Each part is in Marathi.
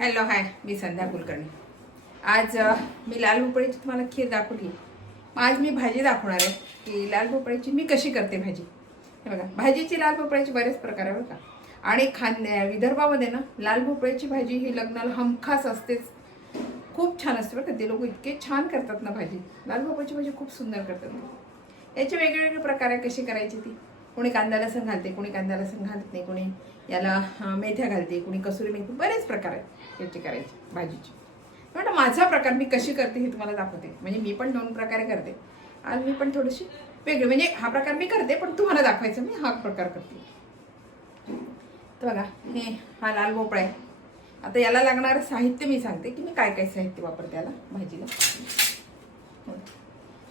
हॅलो हाय, मी संध्या कुलकर्णी. आज मी लाल भोपळ्याची तुम्हाला खीर दाखवली. आज मी भाजी दाखवणार आहे की लाल भोपळ्याची मी कशी करते भाजी. हे बघा, भाजीची लाल भोपळ्याची बरेच प्रकार आहे बरं का. आणि विदर्भामध्ये ना लाल भोपळ्याची भाजी ही लग्नाला हमखास असतेच. खूप छान असते बरं का. ते लोक इतके छान करतात ना भाजी. लाल भोपळ्याची भाजी खूप सुंदर करतात. याचे वेगवेगळे प्रकार आहे कशी करायची ती. कोणी कांदा लसूण घालते, कोणी कांदा लसूण घालत नाही, कोणी याला मेथ्या घालते, कोणी कसुरी मेथी, बरेच प्रकार आहेत याची करायची भाजीची. म्हटलं माझा प्रकार मी कशी करते हे तुम्हाला दाखवते. म्हणजे मी पण 2 प्रकारे करते. आज मी पण थोडीशी वेगळी, म्हणजे हा प्रकार मी करते पण तुम्हाला दाखवायचं मी हा प्रकार करते. तर बघा, हा लाल भोपळा आहे. आता याला लागणारं साहित्य मी सांगते की मी काय काय साहित्य वापरते याला भाजीला.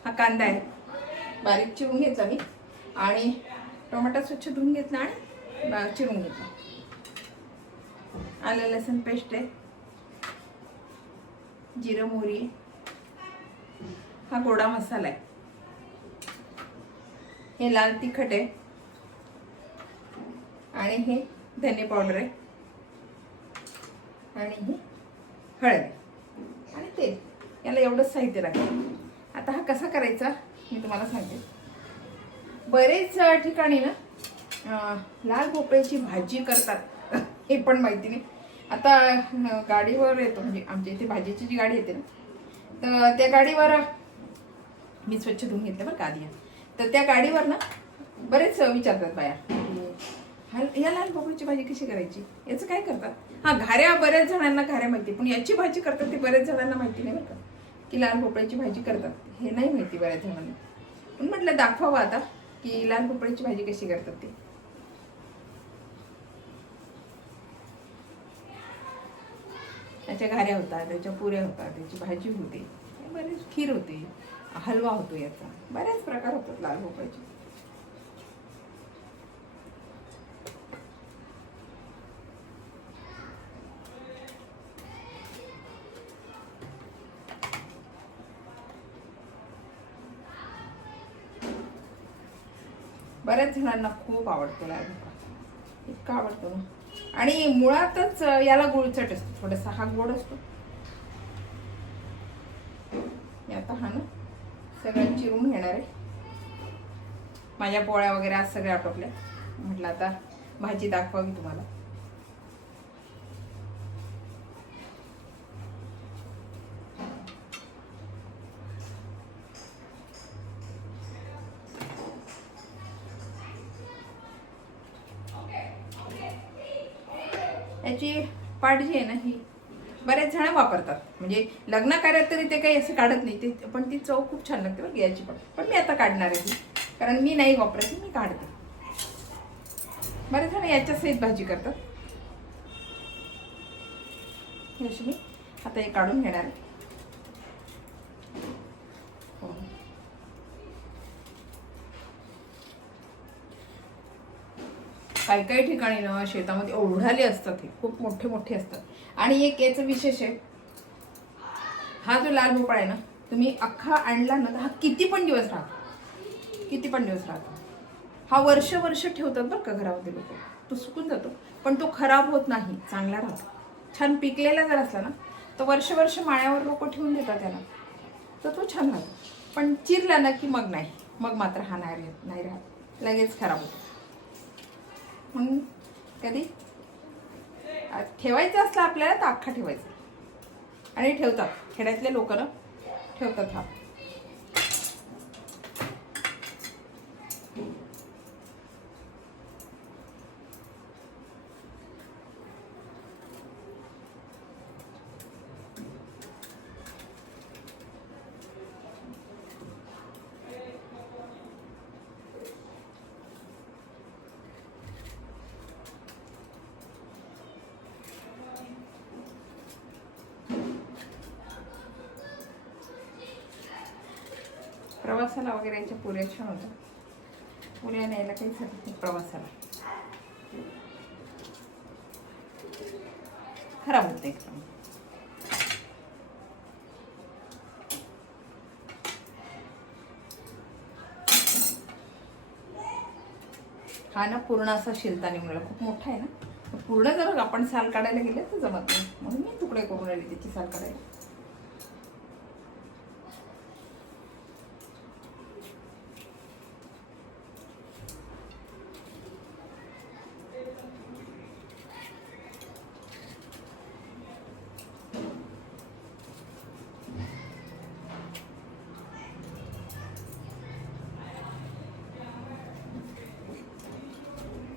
हा कांदा आहे, बारीक चिरून घेतला मी. आणि टोमॅटो स्वच्छ धुवून घेतला आणि चिरून घेतला. आलं लसूण पेस्ट आहे, जिरं मोहरी आहे, हा गोडा मसाला आहे, हे लाल तिखट आहे, आणि हे धने पावडर आहे, आणि ही हळद आहे, आणि तेल. याला एवढंच साहित्य लागतं. आता हा कसा करायचा मी तुम्हाला सांगते. बरेच ठिकाणी ना लाल भोपळ्याची भाजी करतात हे पण माहिती नाही. आता गाडीवर येतो, म्हणजे आमच्या इथे भाजीची जी गाडी येते ना, तर त्या गाडीवर मी स्वच्छ धुवून घेतलं बरं का आधी. तर त्या गाडीवर ना बरेच विचारतात बाया, या लाल भोपळ्याची भाजी कशी करायची, याचं काय करतात. हा, घाऱ्या बऱ्याच जणांना घाऱ्या माहिती, पण याची भाजी करतात ते बऱ्याच जणांना माहिती नाही बरं का, की लाल भोपळ्याची भाजी करतात हे नाही माहिती बऱ्याच जणांना. पण म्हटलं दाखवावं आता की लाल भोपळ्याची भाजी कशी करतात ते. त्याच्या घाऱ्या होतात, त्याच्या पुऱ्या होतात, त्याची भाजी होते, बरेच खीर होते, हलवा होतो, याचा बरेच प्रकार होतात लाल भोपळ्याचे. बऱ्याच जणांना खूप आवडतो लाल भोपळा, इतका आवडतो ना. आणि मुळातच याला गुळचट असतो, थोडासा हा गोड असतो. मी आता हा ना सगळं चिरून घेणार आहे. माझ्या पोळ्या वगैरे आज सगळ्या आटोपल्या. म्हटलं आता भाजी दाखवावी तुम्हाला. याची पाट जी आहे ना ही बरेच जण वापरतात, म्हणजे लग्न कार्यात तरी ते काही असं काढत नाही ते, पण ती चव खूप छान लागते बरं याची पण मी आता काढणार आहे ती, कारण मी नाही वापरत, मी काढते. बरेच जण याच्या सहित भाजी करतात. अशी मी आता हे काढून घेणार आहे. काही काही ठिकाणी ना शेतामध्ये ओढाले असतात, हे खूप मोठे मोठे असतात. आणि एक याचं विशेष आहे, हा जो लाल भोपळा आहे ना, तुम्ही अख्खा आणला ना तर हा किती पण दिवस राहतो, किती पण दिवस राहतो. हा वर्ष वर्ष ठेवतात बरं का घरामध्ये लोक. तो सुकून जातो पण तो खराब होत नाही, चांगला राहतो. छान पिकलेला जर असला ना तर वर्ष वर्ष माळ्यावर लोक ठेवून देतात त्याला, तर तो छान राहतो. पण चिरला ना की मग नाही, मग मात्र हा नाही राहत, लगेच खराब होतो. म्हणून कधी ठेवायचं असलं आपल्याला तर अख्खा ठेवायचा. आणि ठेवतात, खेड्यातले लोक ना ठेवतात हा. प्रवासाला वगैरे याच्या पुऱ्या छान होतात. पुऱ्या न्यायला काही हरकत नाही प्रवासाला, खराब होते एकदम. हा ना पूर्ण असा शिलता निघाला, खूप मोठा आहे ना, पूर्ण जर आपण साल काढायला गेले तर जमत नाही, म्हणून मी तुकडे करून राहिले त्याची साल काढायला.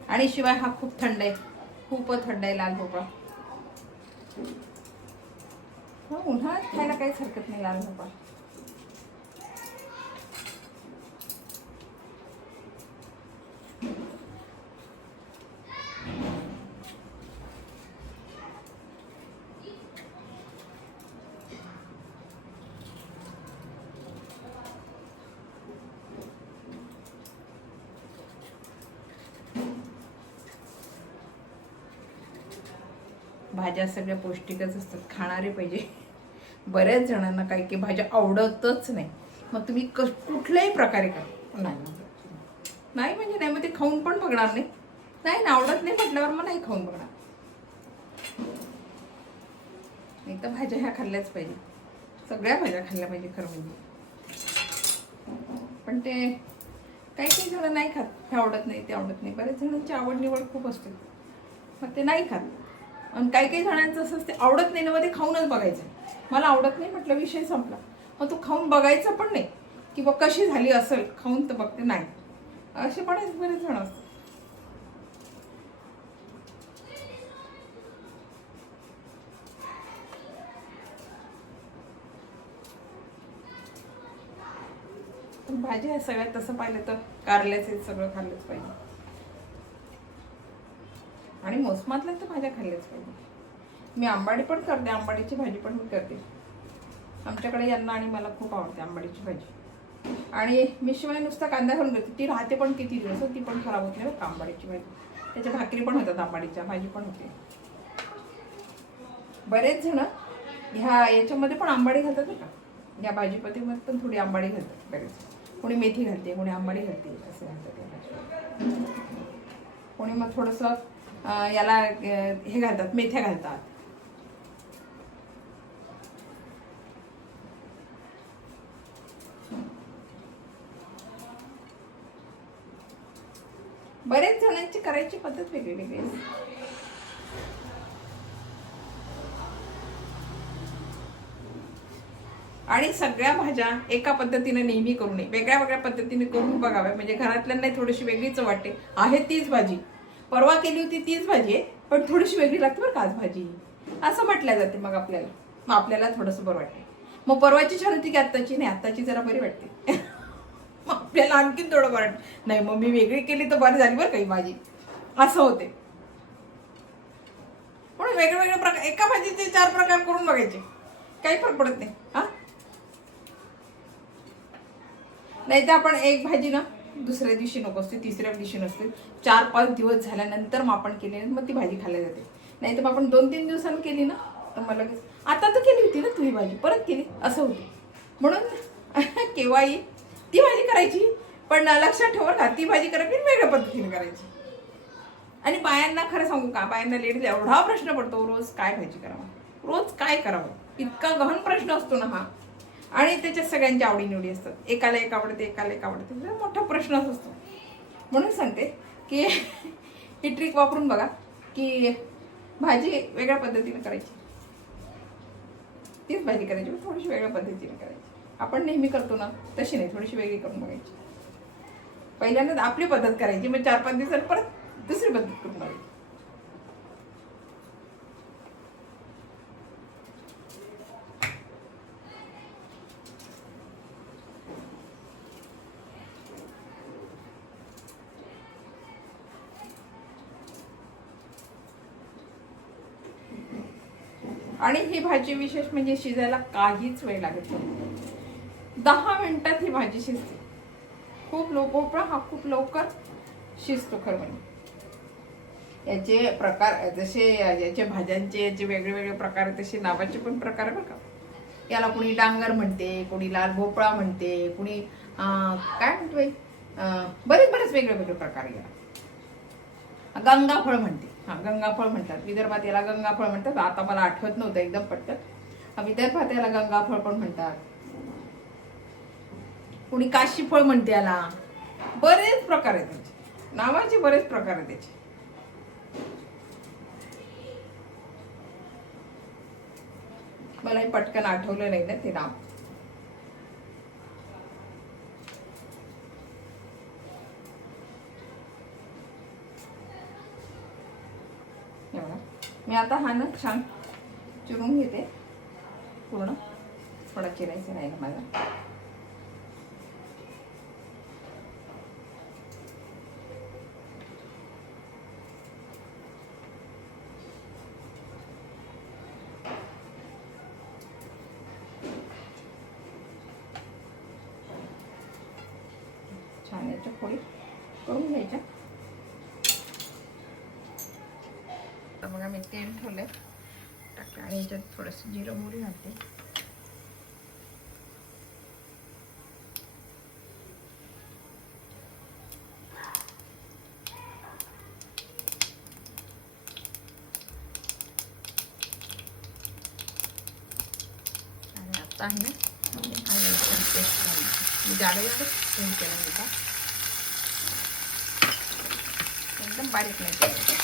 आणि शिवाय हा खूप थंड आहे, खूपच थंड आहे लाल भोपळा. उन्हाळ्यात खायला काहीच हरकत नाही लाल भोपळा. भाज्या सगळ्या पौष्टिकच असतात, खाणारे पाहिजे. बऱ्याच जणांना काही काही भाज्या आवडतच नाही, मग तुम्ही कुठल्याही प्रकारे करा. नाही म्हणजे नाही, मग ते खाऊन पण बघणार नाही. नाही ना आवडत नाही म्हटल्यावर मग नाही खाऊन बघणार. एक तर भाज्या ह्या खाल्ल्याच पाहिजे, सगळ्या भाज्या खाल्ल्या पाहिजे खरं म्हणजे. पण ते काही काही जण नाही खात, हे आवडत नाही ते आवडत नाही. बऱ्याच जणांची आवड निवड खूप असते, मग ते नाही खात. आणि काही काही जणांचं असं असते आवडत नाही ना, मग ते खाऊनच बघायचं. मला आवडत नाही म्हटलं विषय संपला, मग तू खाऊन बघायचं पण नाही की बघ कशी झाली असेल, खाऊन तर बघते नाही. असे पण बरेच जण असतात. पण भाज्या सगळ्यात तसं पाहिलं तर कारल्याचे सगळं खाल्लंच पाहिजे, आणि मोसमातल्या तर भाज्या खाल्ल्याच पाहिजे. मी आंबाडी पण करते, आंबाडीची भाजी पण मी करते. आमच्याकडे यांना आणि मला खूप आवडते आंबाडीची भाजी. आणि मी शिवाय नुसता कांदा घालून घेते, ती राहते पण किती दिवस, ती पण खराब होत नाही आंबाडीची भाजी. त्याच्या भाकरी पण होतात, आंबाडीच्या भाजी पण होते. बरेच जण ह्या याच्यामध्ये पण आंबाडी घालतात का, या भाजीपतीमध्ये पण थोडी आंबाडी घालतात बरेच. कोणी मेथी घालते, कोणी आंबाडी घालते, असं घालतात. कोणी मग थोडंसं याला हे घालतात, मेथ्या घालतात. बरेच जणांची करायची पद्धत वेगळी वेगळी असते. आणि सगळ्या भाज्या एका पद्धतीने नेहमी करू नये, वेगळ्या वेगळ्या पद्धतीने करून बघाव्या, म्हणजे घरातल्यांना थोडीशी वेगळीच वाटते. आहे तीच भाजी, परवा केली होती तीच भाजी आहे, पण थोडीशी वेगळी लागते बरं का आज भाजी, असं म्हटलं जाते. मग आपल्याला थोडंसं बरं वाटते. मग परवाची छान होती की आत्ताची नाही, आत्ताची जरा बरी वाटते. मग आपल्याला आणखीन थोडं बरं वाटतं, नाही मग मी वेगळी केली तर बरं झाली बरं काही भाजी, असं होते. म्हणून वेगवेगळे प्रकार, एका भाजीचे 4 प्रकार करून बघायचे, काही फरक पडत नाही. हा नाही तर आपण एक भाजी ना दुसऱ्या दिवशी नको असते, तिसऱ्या दिवशी नसते, 4-5 दिवस झाल्यानंतर मग आपण केली मग ती भाजी खाल्ली जाते. नाही तर मग आपण 2-3 दिवसांनी केली ना तर मला लगेच आता तर केली होती ना तुम्ही भाजी, परत केली असं होते. म्हणून केव्हाही ती भाजी करायची, पण लक्षात ठेवा का, ती भाजी करायची वेगळ्या पद्धतीने करायची. आणि बायांना खरं सांगू का, बायांना लेडीज एवढा प्रश्न पडतो, रोज काय भाजी करावं, रोज काय करावं, इतका गहन प्रश्न असतो ना हा. आणि त्याच्यात सगळ्यांची आवडीनिवडी असतात, एकाला एक आवडते, एकाला एक आवडते, मोठा प्रश्नच असतो. म्हणून सांगते की ही ट्रिक वापरून बघा की भाजी वेगळ्या पद्धतीने करायची, तीच भाजी करायची पण थोडीशी वेगळ्या पद्धतीने करायची. आपण नेहमी करतो ना तशी नाही, थोडीशी वेगळी करून बघायची. पहिल्यांदा आपली पद्धत करायची, मग 4-5 दिवसांनी परत दुसरी पद्धत करून बघायची. आणि ही भाजी विशेष म्हणजे शिजायला काहीच वेळ लागत नाही, 10 मिनिटात ही भाजी शिजते. खूप भोपळा हा खूप लवकर शिजतो खरं म्हणजे. याचे प्रकार जसे याचे भाज्यांचे याचे वेगळे वेगळे प्रकार, तसे नावाचे पण प्रकार आहे बरं का. याला कोणी डांगर म्हणते, कोणी लाल भोपळा म्हणते, कोणी काय म्हणतो बरेच वेगळे वेगळे प्रकार. याला गंगाफळ म्हणते, हा गंगाफळ म्हणतात विदर्भात, याला गंगाफळ म्हणतात. आता मला आठवत नव्हतं एकदम पटकन. विदर्भात याला गंगाफळ पण म्हणतात, कुणी काशीफळ म्हणते याला. बरेच प्रकार आहेत त्याचे, नावाचे बरेच प्रकार आहेत त्याचे. मला हे पटकन आठवलं नाही ना ते नाव. मी आता हा ना छान चिरून घेते पूर्ण, थोडा चिरायचं राहिला माझा. छान याच्या पोळी करून घ्यायच्या. तर बघा मी तेल ठेवलंय टाकते आणि याच्यात थोडंसं जिरं मोहरी घालते. आणि आता आहे ना जाडं फोन केला होता, एकदम बारीक नाही केलं.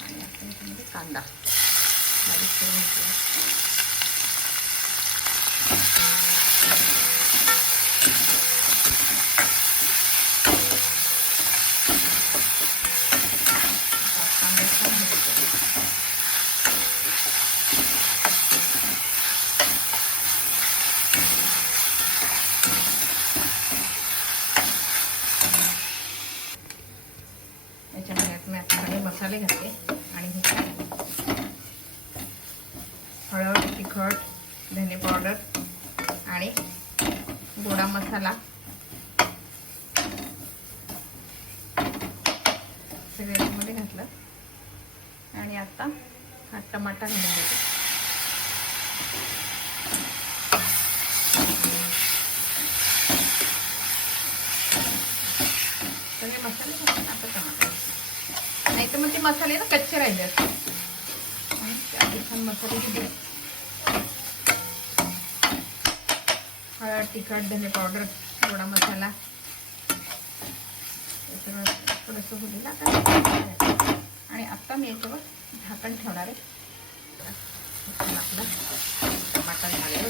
आणि आपण याच्यामध्ये कांदा बारीक करून घेतला. मसाले घातले आणि हळद, तिखट, धने पावडर आणि गोडा मसाला सगळं याच्यामध्ये घातलं. आणि आता हा टमाटा घालून देतो. सगळे मसाले घालून आता टमाटा, नाही तर मग ते मसाले ना कच्चे राहिले असते. छान मसाले घेतले, हळद, तिखट, धने पावडर, गोडा मसाला थोडंसं होईल आता. आणि आता मी याच्यावर झाकण ठेवणार आहे. आपला टमाटर झालेलं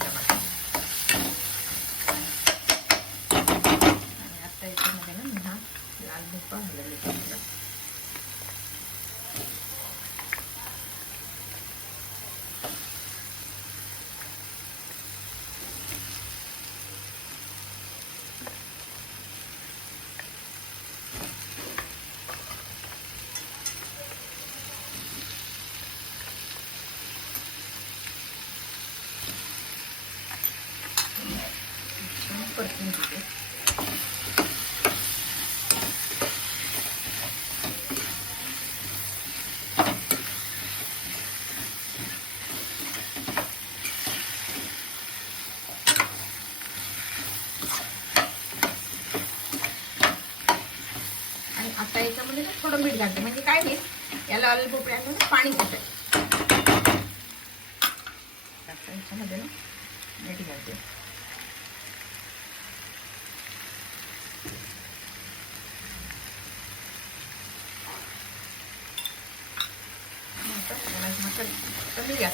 टमाटर. आणि आता याच्यामध्ये ना मी हा लाल भोपळा घालून परतून घेते. आणि आता याच्यामध्ये ना थोडं मीठ घालते, म्हणजे काय नाही याला लाल भोपळ्यामध्ये पाणी घालते. याच्यामध्ये ना मीठ घालते. कमी गॅस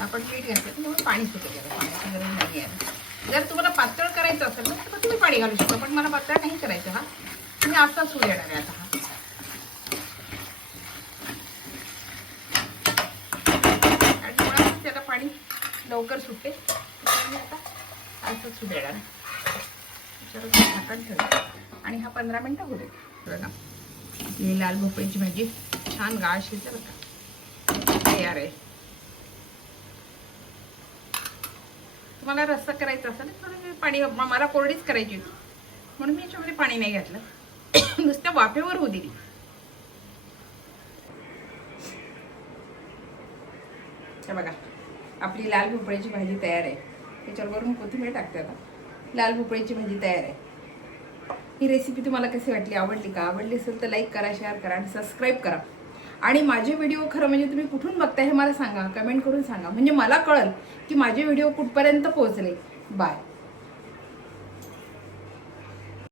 आपण पीठ घातलं म्हणून पाणी सुटेल, पाण्याची गरज नाही आहे. जर तुम्हाला पातळ करायचं असेल ना तर तुम्ही पाणी घालू शकता, पण मला पातळ नाही करायचं. हा मी असाच होऊ देणार आहे आता. हा आणि थोडं त्याला पाणी लवकर सुटते, मी आता असंच होऊ देणार. झाकण ठेवलं आणि हा 15 मिनिटं होऊ दे. बघा ही लाल भोपळ्याची भाजी छान गाळ शिजते बघा, तयार आहे. तुम्हाला रस्सा करायचा असेल तर थोडं पाणी, मला कोरडीच करायची होती म्हणून मी याच्यामध्ये पाणी नाही घातलं. नुसत्या वाफेवर होऊ दिली. हे बघा आपली लाल भोपळ्याची भाजी तयार आहे. त्याच्यावरून कोथिंबीर टाकते आता. लाल भोपळ्याची भाजी तयार आहे. ही रेसिपी तुम्हाला कशी वाटली, आवडली का? आवडली असेल तर लाईक करा, शेअर करा आणि सबस्क्राईब करा. आणि माझे व्हिडिओ खरं म्हणजे तुम्ही कुठून बघताय हे मला सांगा, कमेंट करून सांगा, म्हणजे मला कळेल की माझे व्हिडिओ कुठपर्यंत पोहोचले. बाय.